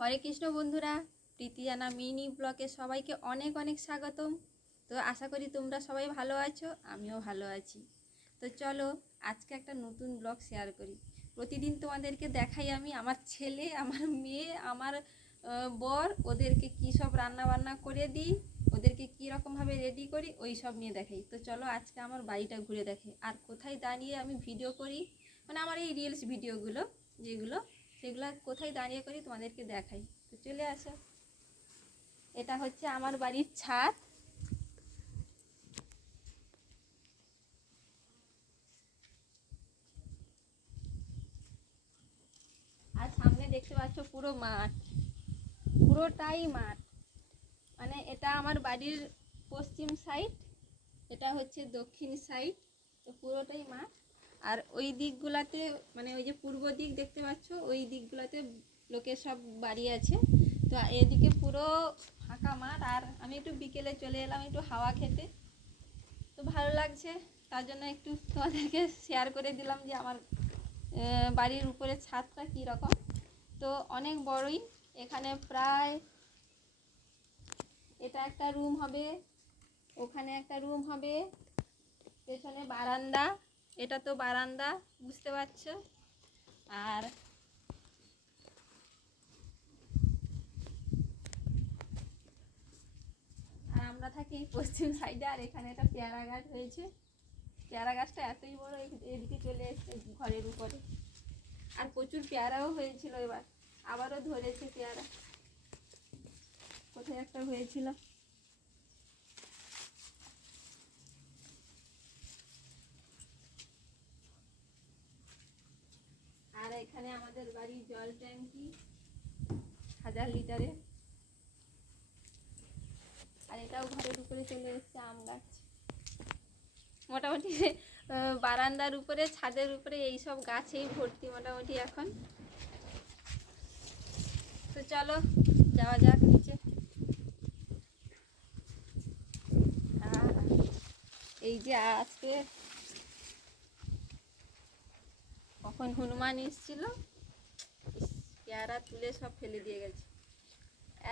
হরে কৃষ্ণ বন্ধুরা, প্রীতি জানা মিনি ব্লগে সবাইকে অনেক অনেক স্বাগতম। তো আশা করি তোমরা সবাই ভালো আছো, আমিও ভালো আছি। তো চলো আজকে একটা নতুন ব্লগ শেয়ার করি। প্রতিদিন তোমাদেরকে দেখাই আমি আমার ছেলে, আমার মেয়ে, আমার বর, ওদেরকে কী সব রান্না বান্না করে দিই, ওদেরকে কী রকমভাবে রেডি করি, ওই সব নিয়ে দেখাই। তো চলো আজকে আমার বাড়িটা ঘুরে দেখাই, আর কোথায় দাঁড়িয়ে আমি ভিডিও করি, মানে আমার এই রিলস ভিডিওগুলো যেগুলো, সেগুলো কোথায় দাঁড়িয়ে করি তোমাদেরকে দেখাই। তো চলে আসো, এটা হচ্ছে আমার বাড়ির ছাদ। আর সামনে দেখতে পাচ্ছ পুরো মাঠ, পুরোটাই মাঠ। মানে এটা আমার বাড়ির পশ্চিম সাইড, এটা হচ্ছে দক্ষিণ সাইড, তো পুরোটাই মাঠ। আর ওই দিকগুলাতে, মানে ওই যে পূর্ব দিক দেখতে পাচ্ছ, ওই দিকগুলোতে লোকের সব বাড়ি আছে। তো এদিকে পুরো ফাঁকা মাঠ। আর আমি একটু বিকেলে চলে এলাম একটু হাওয়া খেতে, তো ভালো লাগছে, তার জন্য একটু তোমাদেরকে শেয়ার করে দিলাম যে আমার বাড়ির উপরে ছাদটা কীরকম। তো অনেক বড়ই, এখানে প্রায়, এটা একটা রুম হবে, ওখানে একটা রুম হবে, পেছনে বারান্দা, এটা তো বারান্দা, বুঝতে পারছো। আর আমরা থাকি পশ্চিম সাইডে। আর এখানে একটা পেয়ারা গাছ হয়েছে, পেয়ারা গাছটা এতই বড়, এদিকে চলে এসছে ঘরের উপরে। আর প্রচুর পেয়ারাও হয়েছিল, এবার আবারও ধরেছে পেয়ারা, কোথায় একটা হয়েছিল। আর এখানে আমাদের বাড়ির জল ট্যাঙ্কি 1000 লিটারের। আর এটাও ঘরের উপরে চলে এসছে আম গাছ। মোটামুটি বারান্দার উপরে, ছাদের উপরে এইসব গাছেই ভর্তি মোটামুটি এখন। তো চলো যাওয়া যাক নিচে। এই যে আজকে কখন হনুমান এসেছিল, পেয়ারা তুলে সব ফেলে দিয়ে গেছে।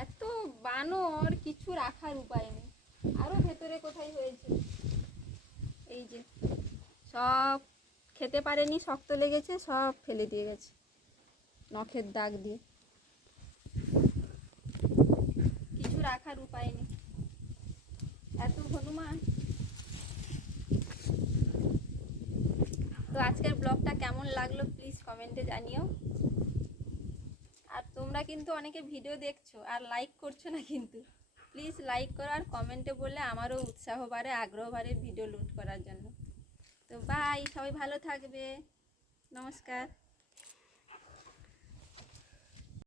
এত বানর, কিছু রাখার উপায় নেই। আরও ভেতরে কোথায় হয়েছে, এই যে সব খেতে পারেনি, শক্ত লেগেছে, সব ফেলে দিয়ে গেছে নখের দাগ দিয়ে। কিছু রাখার উপায় নেই, এত হনুমান। তো আজকের ব্লগটা কেমন লাগলো প্লিজ কমেন্টে জানিও। আর তোমরা কিন্তু অনেকে ভিডিও দেখছো আর লাইক করছো না, কিন্তু প্লিজ লাইক করো আর কমেন্টে বললে আমারও উৎসাহ বাড়ে, আগ্রহ বাড়ে ভিডিও লোড করার জন্য। তো বাই, সবাই ভালো থাকবে, নমস্কার।